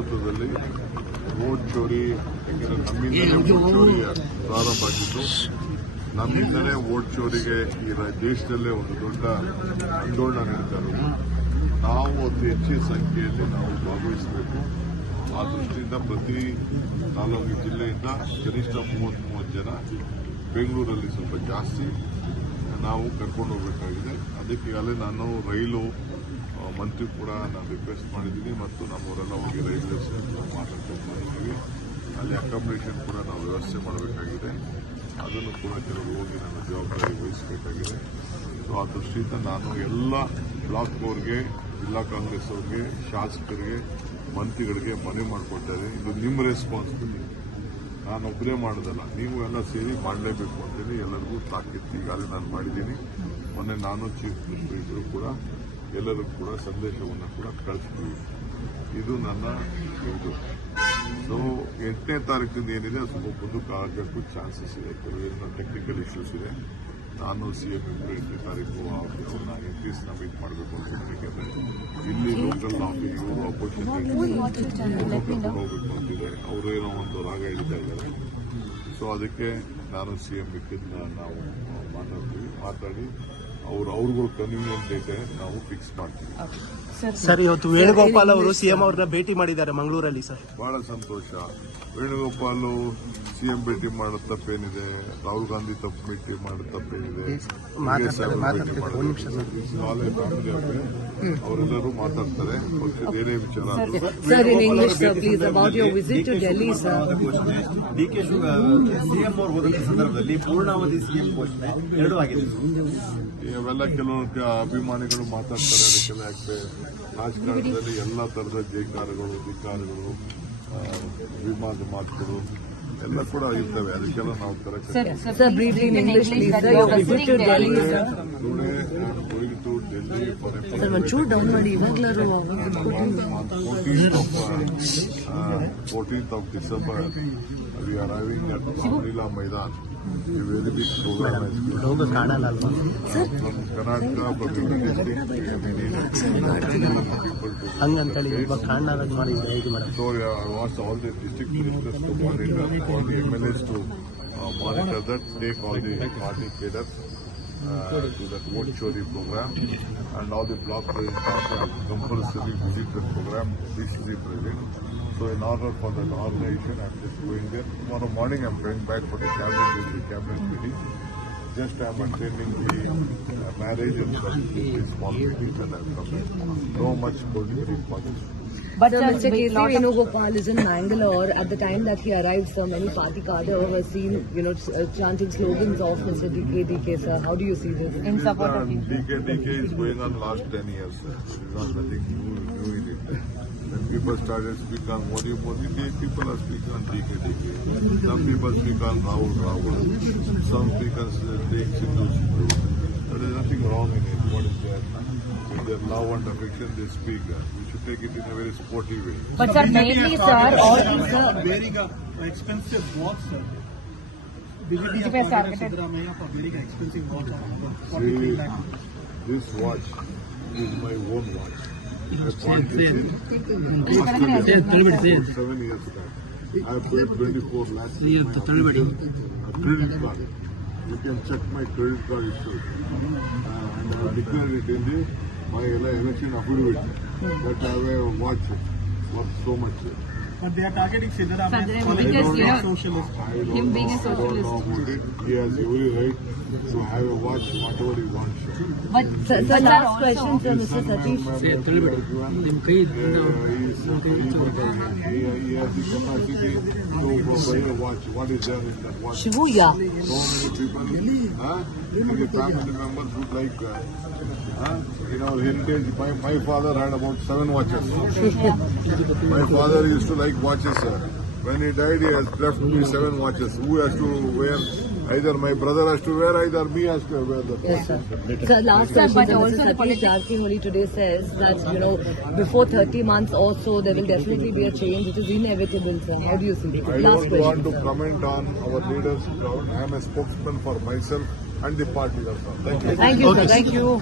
ನೇತೃತ್ವದಲ್ಲಿ ವೋಟ್ ಚೋರಿ, ಯಾಕೆಂದರೆ ನಮ್ಮಿಂದಲೇ ವೋಟ್ ಚೋರಿ ಪ್ರಾರಂಭ ಆಗಿದ್ದು, ನಮ್ಮಿಂದಲೇ ವೋಟ್ ಚೋರಿಗೆ ಈ ದೇಶದಲ್ಲೇ ಒಂದು ದೊಡ್ಡ ಆಂದೋಲನ ನಡೀತಾ ಇರೋದು. ನಾವು ಅತಿ ಹೆಚ್ಚಿನ ಸಂಖ್ಯೆಯಲ್ಲಿ ನಾವು ಭಾಗವಹಿಸಬೇಕು. ಆ ದೃಷ್ಟಿಯಿಂದ ಪ್ರತಿ ತಾಲೂಕು ಜಿಲ್ಲೆಯಿಂದ ಕನಿಷ್ಠ 30 ಜನ, ಬೆಂಗಳೂರಲ್ಲಿ ಸ್ವಲ್ಪ ಜಾಸ್ತಿ ನಾವು ಕರ್ಕೊಂಡು ಹೋಗಬೇಕಾಗಿದೆ. ಅದಕ್ಕೆ ಈಗಾಗಲೇ ನಾನು ರೈಲು ಮಂತ್ರಿ ಕೂಡ ನಾನು ರಿಕ್ವೆಸ್ಟ್ ಮಾಡಿದ್ದೀನಿ ಮತ್ತು ನಮ್ಮವರೆಲ್ಲ ಹೋಗಿ ರೈಲ್ವೆ ಮಾತಾಡ್ಕೊಂಡು ಮಾಡಿದ್ದೀವಿ. ಅಲ್ಲಿ ಅಕಾಮಿಡೇಷನ್ ಕೂಡ ನಾವು ವ್ಯವಸ್ಥೆ ಮಾಡಬೇಕಾಗಿದೆ. ಅದನ್ನು ಕೂಡ ಕೆಲವರು ಹೋಗಿ ನನ್ನ ಜವಾಬ್ದಾರಿ ವಹಿಸಬೇಕಾಗಿದೆ. ಸೊ ಆ ದೃಷ್ಟಿಯಿಂದ ನಾನು ಎಲ್ಲ ಬ್ಲಾಕ್ ಅವ್ರಿಗೆ, ಜಿಲ್ಲಾ ಕಾಂಗ್ರೆಸ್ ಅವ್ರಿಗೆ, ಶಾಸಕರಿಗೆ, ಮಂತ್ರಿಗಳಿಗೆ ಮನವಿ ಮಾಡಿಕೊಡ್ತಾ ಇದ್ದೀನಿ. ಇದು ನಿಮ್ಮ ರೆಸ್ಪಾನ್ಸಿಬಿಲಿಟಿ, ನಾನು ಒಬ್ಬರೇ ಮಾಡೋದಲ್ಲ, ನೀವು ಎಲ್ಲ ಸೇರಿ ಮಾಡಲೇಬೇಕು ಅಂತೇಳಿ ಎಲ್ಲರಿಗೂ ತಾಕೀತು ಈಗಾಗಲೇ ನಾನು ಮಾಡಿದ್ದೀನಿ. ಮೊನ್ನೆ ನಾನು ಚೀಫ್ ಮಿನಿಸ್ಟರ್ ಇಬ್ಬರು ಕೂಡ ಎಲ್ಲರಿಗೂ ಕೂಡ ಸಂದೇಶವನ್ನು ಕೂಡ ಕಳಿಸ್ತೀವಿ. ಇದು ನನ್ನ ಇದು. ಸೊ 8ನೇ ತಾರೀಕಿಂದ ಏನಿದೆ ಸ್ವಲ್ಪ ಮುಂದಕ್ಕೆ ಆಗಬೇಕು ಚಾನ್ಸಸ್ ಇದೆ. ಕೆಲವೇನೋ ಟೆಕ್ನಿಕಲ್ ಇಶ್ಯೂಸ್ ಇದೆ. ನಾನು ಸಿಎಂ 8ನೇ ತಾರೀಕು ಅವ್ರನ್ನ ಎಂಪೀಸ್ ಮೀಟ್ ಮಾಡಬೇಕು ಅಂತ, ಯಾಕೆಂದರೆ ಇಲ್ಲಿ ಲೋಕಲ್ ಇವರು ಅಪೋಸಿಷನ್ ಕರ್ಕೊಂಡು ಹೋಗ್ಬೇಕು ಅಂತಿದೆ. ಅವರೇನೋ ಒಂದು ರಾಗ ಹಿಡಿತಾ ಇದ್ದಾರೆ. ಸೊ ಅದಕ್ಕೆ ನಾನು ಸಿಎಂ ಮಿಕ್ಕಿದ್ನ ನಾವು ಮಾತಾಡಿ ಅವ್ರಿಗೂ ಕನ್ವೀನಿಯಂಟ್ ಡೇಟ್ ನಾವು ಫಿಕ್ಸ್ ಮಾಡ್ತೀವಿ. ಸರ್, ಇವತ್ತು ವೇಣುಗೋಪಾಲ್ ಅವರು ಸಿಎಂ ಅವ್ರನ್ನ ಭೇಟಿ ಮಾಡಿದ್ದಾರೆ ಮಂಗಳೂರಲ್ಲಿ. ಸರ್, ಬಹಳ ಸಂತೋಷ. ವೇಣುಗೋಪಾಲ್ ಸಿಎಂ ಭೇಟಿ ಮಾಡೋದು ತಪ್ಪೇನಿದೆ? ರಾಹುಲ್ ಗಾಂಧಿ ಭೇಟಿ ಮಾಡೋದು ತಪ್ಪೇನಿದೆ? ಅವರೆಲ್ಲರೂ ಮಾತಾಡ್ತಾರೆ. ಪಕ್ಷದ ಏನೇ ವಿಚಾರ ಸಿಎಂ ಅವರು ಹೋದಂತ ಸಂದರ್ಭದಲ್ಲಿ ಪೂರ್ಣಾವಧಿ ಸಿಎಂ ಘೋಷಣೆ 2 ಆಗಿದೆ. ಇವೆಲ್ಲ ಕೆಲವು ಅಭಿಮಾನಿಗಳು ಮಾತಾಡ್ತಾರೆ. ಅದಕ್ಕೆಲ್ಲ ಯಾಕೆ ರಾಜಕಾರಣದಲ್ಲಿ ಎಲ್ಲ ತರದ ಜೈಕಾರಗಳು, ಧಿಕ್ಕಾರಗಳು, ಅಭಿಮಾನದ ಮಾತುಗಳು ಎಲ್ಲ ಕೂಡ ಇರ್ತವೆ. ಅದಕ್ಕೆಲ್ಲ ನಾವು ಕರೆಕ್ಟ್14th of December we are arriving at Leela Maidan. A very big program has been from Karnataka, from the district. So I asked all the district ministers to monitor, all the MLAs to monitor that, take all the party cadres to that vote chori program, and all the block presidents have compulsory visit the program, peacefully present. So in order for that organization, I'm just going there. Tomorrow morning I'm going back for the cabinet meeting. Just I'm attending the marriage and the small meetings that I've come in. No much political politics. But Mr. K.C. Venugopal is in Mangalore. At the time that he arrived, so many party cadres were seen, chanting slogans of Mr. DK, sir. How do you see this? In support of DK is going on last 10 years. There is not nothing new in it. When people started speaking on Modi, people are speaking on DK. Some people speak on Rahul. Some speak on Sindhu. There is nothing wrong in it. What is there? With their love and affection, they speak. We should take it in a very sportive way. But sir, mainly sir, all wearing a expensive watch, sir. BJP has targeted Siddaramaiah for wearing an expensive watch. See, this watch is my own watch. I bought this in Australia 7 years back. I paid 24 lakhs. A credit card. You can check my credit card history. And I declared it in my election affidavit that I have a watch worth so much. But they are targeting Siddaramaiah for because being a socialist. him being a socialist. I don't know about it. He has every right to have a watch whatever he wants. But Sir, last question, sir, Mr. Satish. He has the capacity to buy a watch. What is there in that watch? Shibuya. So many people, the family members would like, in our heritage, my father had about 7 watches. My father used to like watches, sir. When he died, he has left me 7 watches. Who has to wear? Either my brother has to wear, either me has to wear the watch. Yes, sir. So last question, Mr. Satish Jarkiholi today says that, before 30 months or so, there will definitely be a change. It is inevitable, sir. How do you see it? I don't want to comment on our leaders. I am a spokesman for myself and the party. That's all. Thank you. Thank you, sir. Thank you.